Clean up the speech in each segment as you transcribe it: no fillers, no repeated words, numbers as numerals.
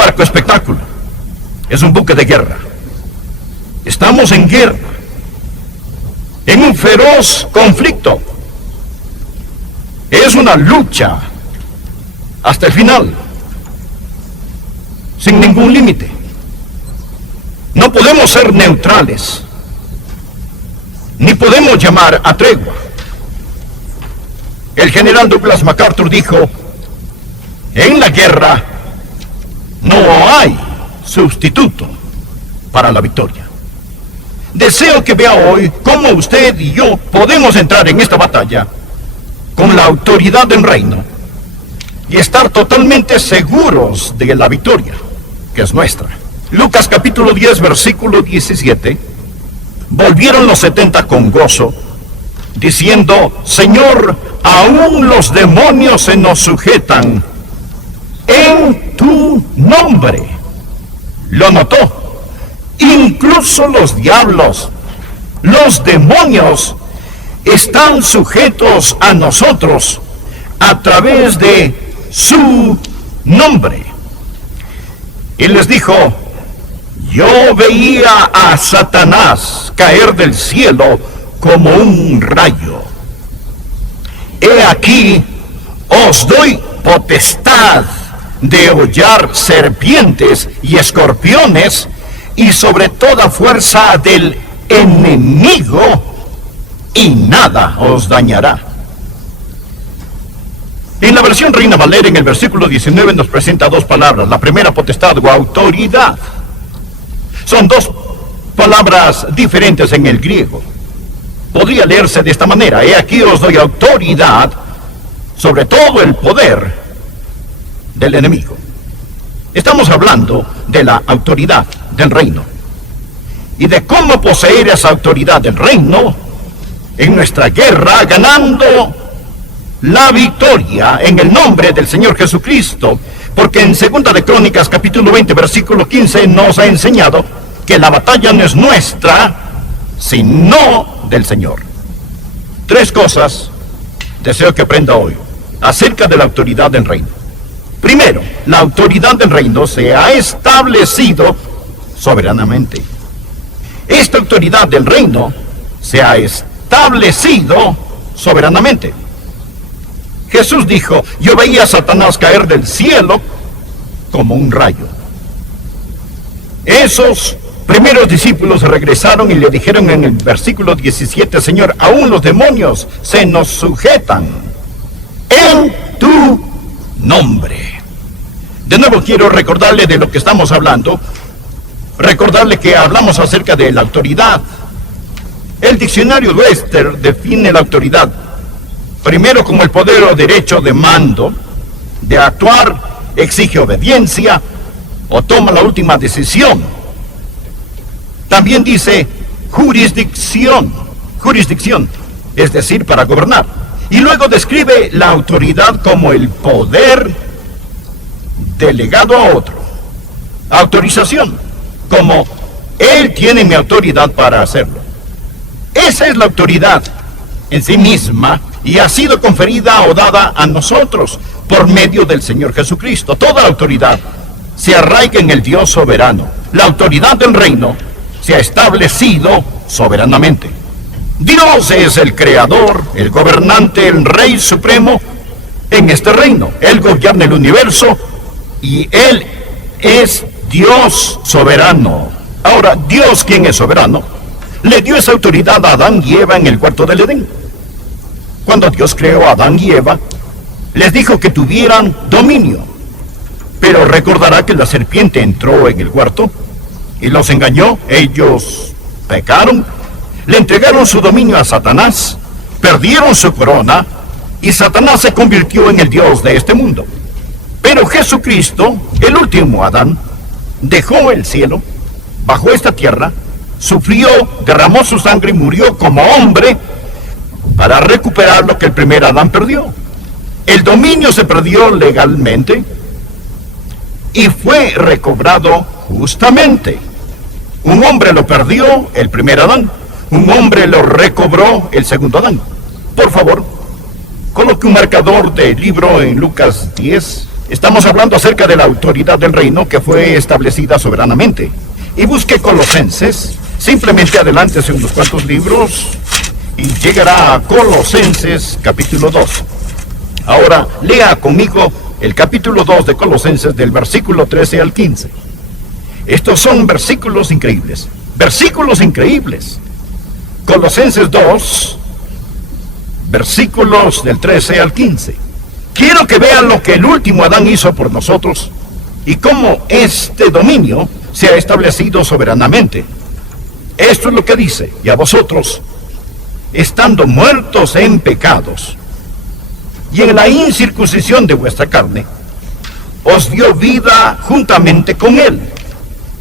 barco espectáculo. Es un buque de guerra. Estamos en guerra, en un feroz conflicto. Es una lucha hasta el final, sin ningún límite. No podemos ser neutrales, ni podemos llamar a tregua. El general Douglas MacArthur dijo: en la guerra no hay sustituto para la victoria. Deseo que vea hoy cómo usted y yo podemos entrar en esta batalla con la autoridad del reino y estar totalmente seguros de la victoria, que es nuestra. Lucas capítulo 10, versículo 17. Volvieron los 70 con gozo, diciendo: Señor, aún los demonios se nos sujetan en tu nombre. Lo notó. Incluso los diablos, los demonios, están sujetos a nosotros a través de su nombre. Y les dijo: yo veía a Satanás caer del cielo como un rayo. He aquí, os doy potestad de hollar serpientes y escorpiones, y sobre toda fuerza del enemigo, y nada os dañará. En la versión Reina Valera, en el versículo 19, nos presenta dos palabras. La primera, potestad o autoridad. Son dos palabras diferentes en el griego. Podría leerse de esta manera: he aquí os doy autoridad sobre todo el poder del enemigo. Estamos hablando de la autoridad del reino y de cómo poseer esa autoridad del reino en nuestra guerra, ganando la victoria en el nombre del Señor Jesucristo. Porque en 2 de Crónicas capítulo 20 versículo 15 nos ha enseñado que la batalla no es nuestra, sino del Señor. Tres cosas deseo que aprenda hoy acerca de la autoridad del reino. Primero, la autoridad del reino se ha establecido soberanamente. Esta autoridad del reino se ha establecido soberanamente. Jesús dijo: yo veía a Satanás caer del cielo como un rayo. Esos primeros discípulos regresaron y le dijeron en el versículo 17: Señor, aún los demonios se nos sujetan en tu nombre. De nuevo quiero recordarle de lo que estamos hablando. Recordarle que hablamos acerca de la autoridad. El diccionario Webster define la autoridad primero como el poder o derecho de mando, de actuar, exige obediencia o toma la última decisión. También dice jurisdicción, es decir, para gobernar. Y luego describe la autoridad como el poder delegado a otro. Autorización, como él tiene mi autoridad para hacerlo. Esa es la autoridad en sí misma y ha sido conferida o dada a nosotros por medio del Señor Jesucristo. Toda la autoridad se arraiga en el Dios soberano. La autoridad del reino se ha establecido soberanamente. Dios es el creador, el gobernante, el rey supremo en este reino. Él gobierna el universo y Él es Dios soberano. Ahora, Dios, quien es soberano, le dio esa autoridad a Adán y Eva en el huerto del Edén. Cuando Dios creó a Adán y Eva, les dijo que tuvieran dominio. Pero recordará que la serpiente entró en el huerto y los engañó. Ellos pecaron, le entregaron su dominio a Satanás, perdieron su corona y Satanás se convirtió en el Dios de este mundo. Pero Jesucristo, el último Adán, dejó el cielo, bajó esta tierra, sufrió, derramó su sangre y murió como hombre para recuperar lo que el primer Adán perdió. El dominio se perdió legalmente y fue recobrado justamente. Un hombre lo perdió, el primer Adán. Un hombre lo recobró, el segundo Adán. Por favor, coloque un marcador de libro en Lucas 10, Estamos hablando acerca de la autoridad del reino que fue establecida soberanamente. Y busque Colosenses, simplemente adelántese unos cuantos libros y llegará a Colosenses capítulo 2. Ahora, lea conmigo el capítulo 2 de Colosenses del versículo 13 al 15. Estos son versículos increíbles. Versículos increíbles. Colosenses 2, versículos del 13 al 15. Quiero que vean lo que el último Adán hizo por nosotros y cómo este dominio se ha establecido soberanamente. Esto es lo que dice: y a vosotros, estando muertos en pecados y en la incircuncisión de vuestra carne, os dio vida juntamente con él,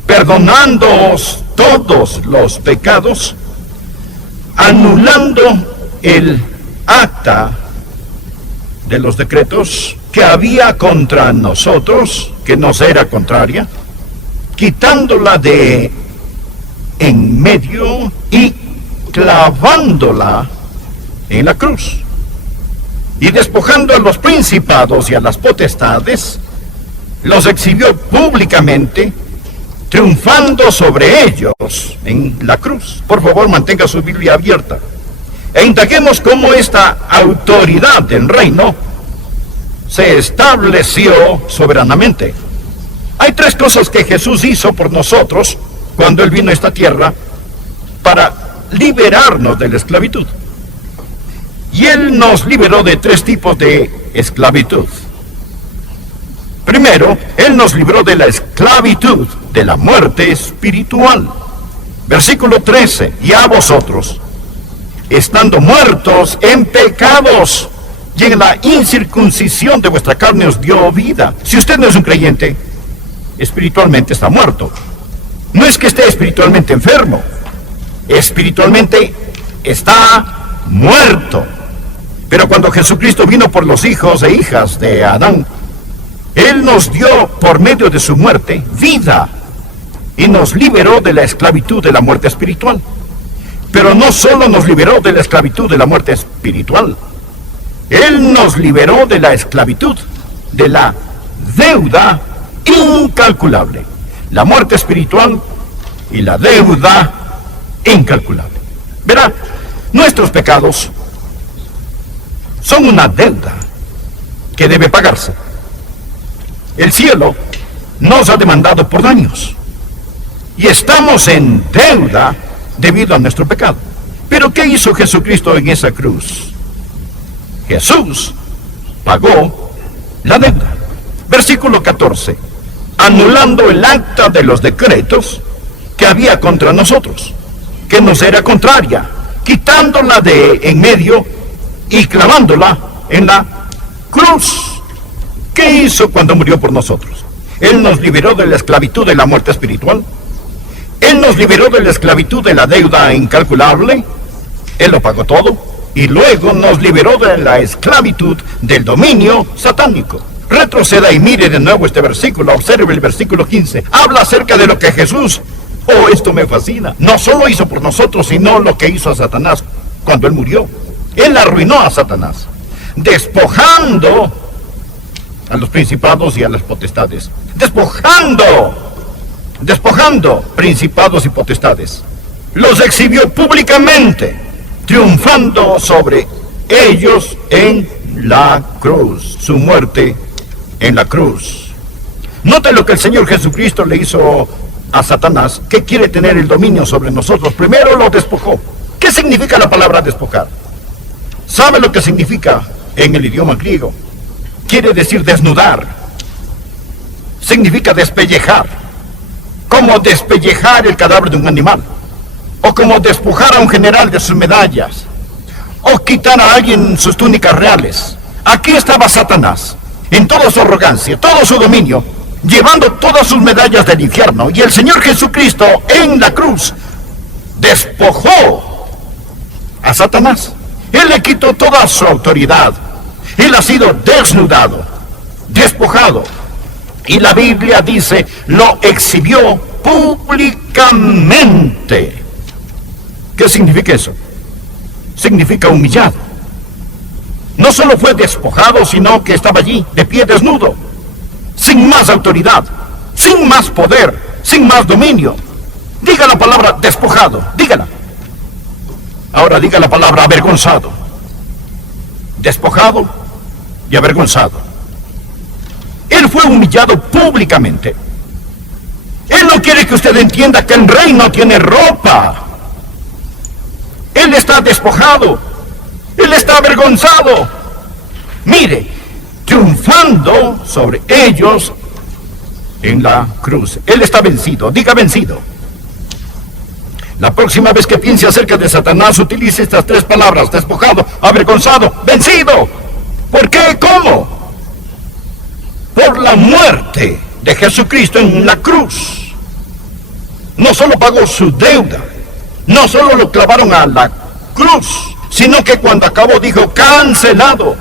perdonándoos todos los pecados, anulando el acta de los decretos que había contra nosotros, que nos era contraria, quitándola de en medio y clavándola en la cruz, y despojando a los principados y a las potestades, los exhibió públicamente, triunfando sobre ellos en la cruz. Por favor, mantenga su Biblia abierta e indaguemos cómo esta autoridad del reino se estableció soberanamente. Hay tres cosas que Jesús hizo por nosotros cuando Él vino a esta tierra para liberarnos de la esclavitud. Y Él nos liberó de tres tipos de esclavitud. Primero, Él nos libró de la esclavitud de la muerte espiritual. Versículo 13, y a vosotros, estando muertos en pecados y en la incircuncisión de vuestra carne os dio vida. Si usted no es un creyente, espiritualmente está muerto. No es que esté espiritualmente enfermo, espiritualmente está muerto. Pero cuando Jesucristo vino por los hijos e hijas de Adán, Él nos dio por medio de su muerte vida y nos liberó de la esclavitud de la muerte espiritual. Pero no solo nos liberó de la esclavitud de la muerte espiritual, Él nos liberó de la esclavitud de la deuda incalculable. La muerte espiritual y la deuda incalculable. Verá, nuestros pecados son una deuda que debe pagarse. El cielo nos ha demandado por daños y estamos en deuda debido a nuestro pecado. Pero ¿qué hizo Jesucristo en esa cruz? Jesús pagó la deuda. Versículo 14. Anulando el acta de los decretos que había contra nosotros, que nos era contraria, quitándola de en medio y clavándola en la cruz. ¿Qué hizo cuando murió por nosotros? Él nos liberó de la esclavitud de la muerte espiritual. Él nos liberó de la esclavitud de la deuda incalculable. Él lo pagó todo. Y luego nos liberó de la esclavitud del dominio satánico. Retroceda y mire de nuevo este versículo. Observe el versículo 15. Habla acerca de lo que Jesús, oh, esto me fascina, no solo hizo por nosotros, sino lo que hizo a Satanás cuando Él murió. Él arruinó a Satanás, despojando a los principados y a las potestades. Despojando principados y potestades. Los exhibió públicamente, triunfando sobre ellos en la cruz. Su muerte en la cruz. Note lo que el Señor Jesucristo le hizo a Satanás, que quiere tener el dominio sobre nosotros. Primero lo despojó. ¿Qué significa la palabra despojar? ¿Sabe lo que significa en el idioma griego? Quiere decir desnudar. Significa despellejar. Como despellejar el cadáver de un animal. O como despojar a un general de sus medallas. O quitar a alguien sus túnicas reales. Aquí estaba Satanás, en toda su arrogancia, todo su dominio, llevando todas sus medallas del infierno. Y el Señor Jesucristo en la cruz despojó a Satanás. Él le quitó toda su autoridad. Él ha sido desnudado, despojado. Y la Biblia dice, lo exhibió públicamente. ¿Qué significa eso? Significa humillado. No solo fue despojado, sino que estaba allí, de pie desnudo. sin más autoridad, sin más poder, sin más dominio. Diga la palabra despojado, dígala. Ahora diga la palabra avergonzado. Despojado y avergonzado. Él fue humillado públicamente. Él no quiere que usted entienda que el rey no tiene ropa. Él está despojado. Él está avergonzado. Mire, triunfando sobre ellos en la cruz. Él está vencido. Diga vencido. La próxima vez que piense acerca de Satanás, utilice estas tres palabras: despojado, avergonzado, vencido. ¿Por qué? ¿Cómo? Por la muerte de Jesucristo en la cruz. No solo pagó su deuda, no solo lo clavaron a la cruz, sino que cuando acabó dijo: cancelado.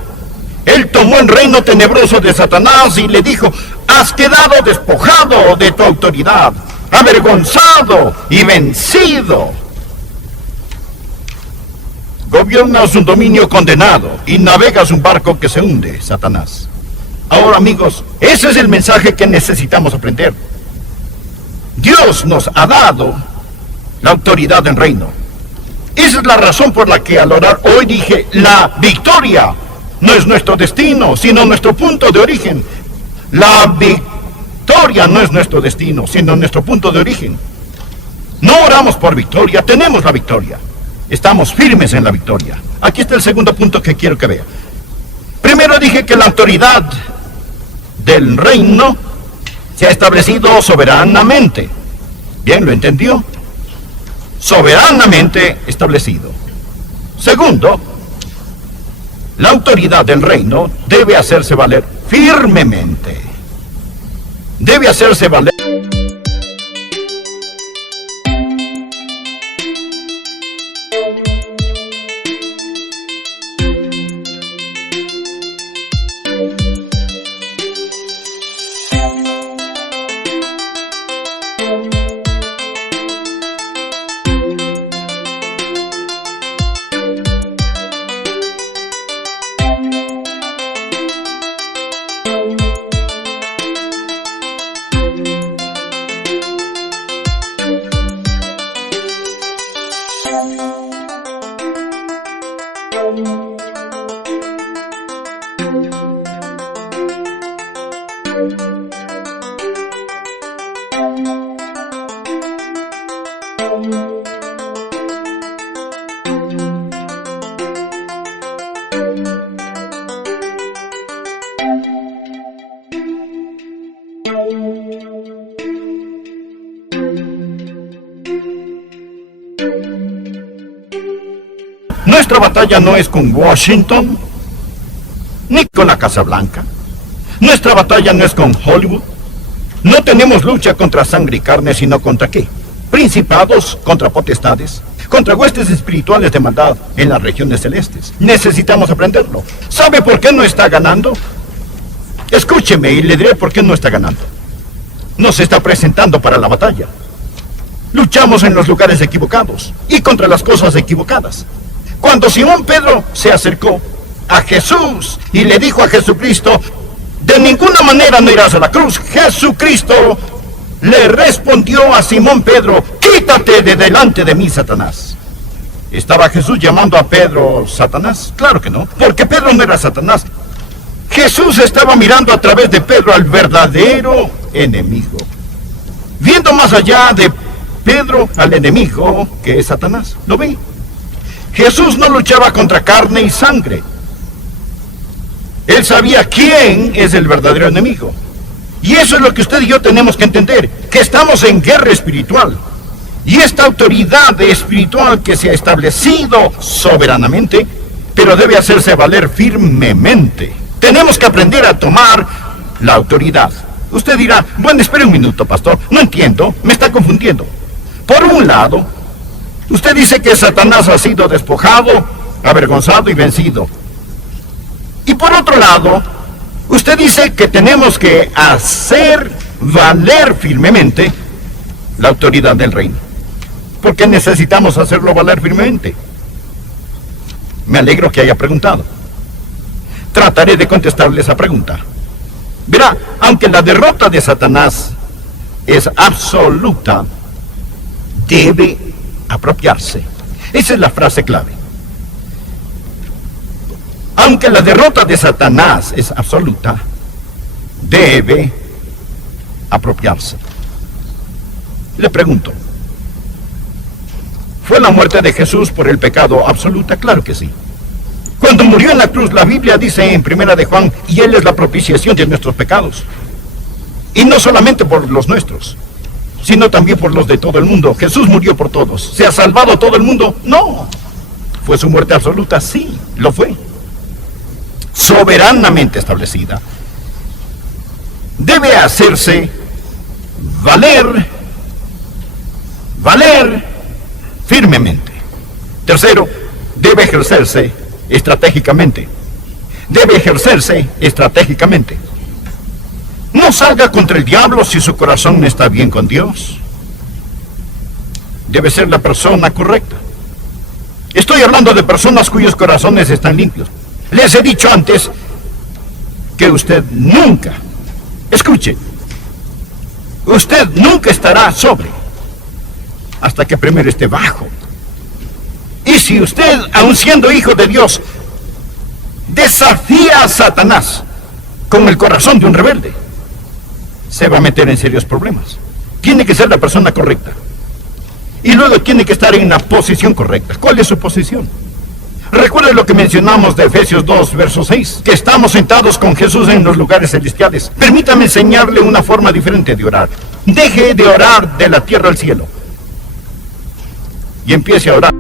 Él tomó el reino tenebroso de Satanás y le dijo: has quedado despojado de tu autoridad, avergonzado y vencido. Gobiernas un dominio condenado y navegas un barco que se hunde, Satanás. Ahora, amigos, ese es el mensaje que necesitamos aprender. Dios nos ha dado la autoridad del reino. Esa es la razón por la que al orar hoy dije: la victoria no es nuestro destino, sino nuestro punto de origen. La victoria no es nuestro destino, sino nuestro punto de origen. No oramos por victoria, tenemos la victoria. Estamos firmes en la victoria. Aquí está el segundo punto que quiero que vea. Primero dije que la autoridad del reino se ha establecido soberanamente. ¿Bien? ¿Lo entendió? Soberanamente establecido. Segundo, la autoridad del reino debe hacerse valer firmemente. Debe hacerse valer. Nuestra batalla no es con Washington, ni con la Casa Blanca. Nuestra batalla no es con Hollywood. No tenemos lucha contra sangre y carne, sino contra ¿qué? Principados, contra potestades, contra huestes espirituales de maldad en las regiones celestes. Necesitamos aprenderlo. ¿Sabe por qué no está ganando? Escúcheme y le diré por qué no está ganando. No se está presentando para la batalla. Luchamos en los lugares equivocados y contra las cosas equivocadas. Cuando Simón Pedro se acercó a Jesús y le dijo a Jesucristo: de ninguna manera no irás a la cruz, Jesucristo le respondió a Simón Pedro: quítate de delante de mí, Satanás. ¿Estaba Jesús llamando a Pedro Satanás? Claro que no, porque Pedro no era Satanás. Jesús estaba mirando a través de Pedro al verdadero enemigo, viendo más allá de Pedro al enemigo que es Satanás. ¿Lo ve? Jesús no luchaba contra carne y sangre. Él sabía quién es el verdadero enemigo. Y eso es lo que usted y yo tenemos que entender, que estamos en guerra espiritual. Y esta autoridad espiritual que se ha establecido soberanamente, pero debe hacerse valer firmemente. Tenemos que aprender a tomar la autoridad. Usted dirá: bueno, espere un minuto, pastor, no entiendo, me está confundiendo. Por un lado, usted dice que Satanás ha sido despojado, avergonzado y vencido. Y por otro lado, usted dice que tenemos que hacer valer firmemente la autoridad del reino. ¿Por qué necesitamos hacerlo valer firmemente? Me alegro que haya preguntado. Trataré de contestarle esa pregunta. Verá, aunque la derrota de Satanás es absoluta, debe apropiarse. Esa es la frase clave. Aunque la derrota de Satanás es absoluta, debe apropiarse. Le pregunto, ¿fue la muerte de Jesús por el pecado absoluta? Claro que sí. Cuando murió en la cruz, la Biblia dice en 1 de Juan, y Él es la propiciación de nuestros pecados. Y no solamente por los nuestros, sino también por los de todo el mundo. Jesús murió por todos. ¿Se ha salvado todo el mundo? No. ¿Fue su muerte absoluta? Sí, lo fue. Soberanamente establecida. Debe hacerse valer firmemente. Tercero, debe ejercerse estratégicamente. Debe ejercerse estratégicamente. No salga contra el diablo si su corazón no está bien con Dios. Debe ser la persona correcta. Estoy hablando de personas cuyos corazones están limpios. Les he dicho antes que usted nunca, escuche, usted nunca estará sobre hasta que primero esté bajo. Y si usted, aun siendo hijo de Dios, desafía a Satanás con el corazón de un rebelde, se va a meter en serios problemas. Tiene que ser la persona correcta. Y luego tiene que estar en la posición correcta. ¿Cuál es su posición? Recuerde lo que mencionamos de Efesios 2, verso 6, que estamos sentados con Jesús en los lugares celestiales. Permítame enseñarle una forma diferente de orar. Deje de orar de la tierra al cielo y empiece a orar.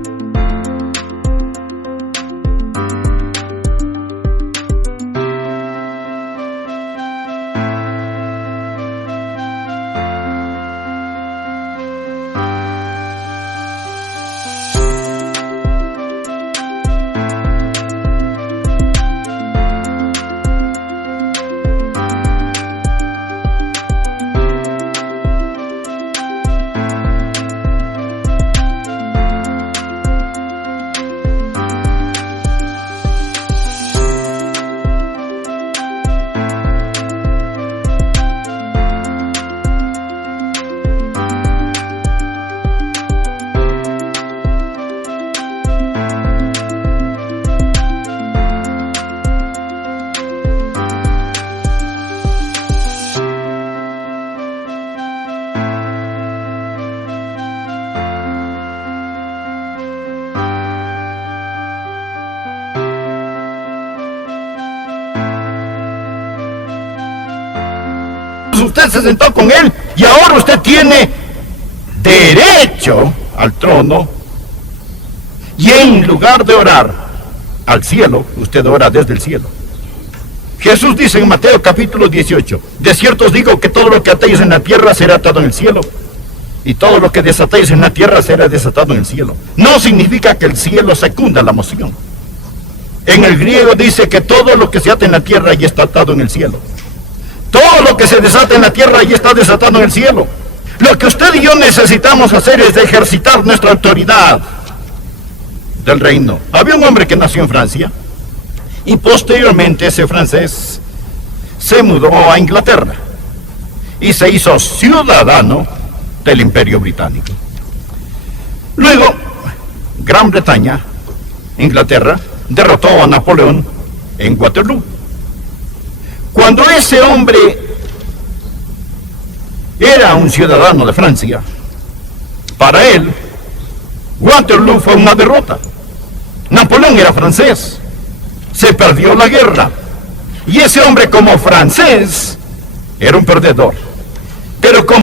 Usted se sentó con él y ahora usted tiene derecho al trono, y en lugar de orar al cielo, usted ora desde el cielo. Jesús dice en Mateo capítulo 18, de cierto os digo que todo lo que atéis en la tierra será atado en el cielo, y todo lo que desatéis en la tierra será desatado en el cielo. No significa que el cielo secunda la moción. En el griego dice que todo lo que se ata en la tierra ya está atado en el cielo. Todo lo que se desata en la tierra ya está desatado en el cielo. Lo que usted y yo necesitamos hacer es ejercitar nuestra autoridad del reino. Había un hombre que nació en Francia y posteriormente ese francés se mudó a Inglaterra y se hizo ciudadano del Imperio Británico. Luego, Gran Bretaña, Inglaterra, derrotó a Napoleón en Waterloo. Cuando ese hombre era un ciudadano de Francia, para él, Waterloo fue una derrota. Napoleón era francés, se perdió la guerra, y ese hombre como francés era un perdedor. Pero como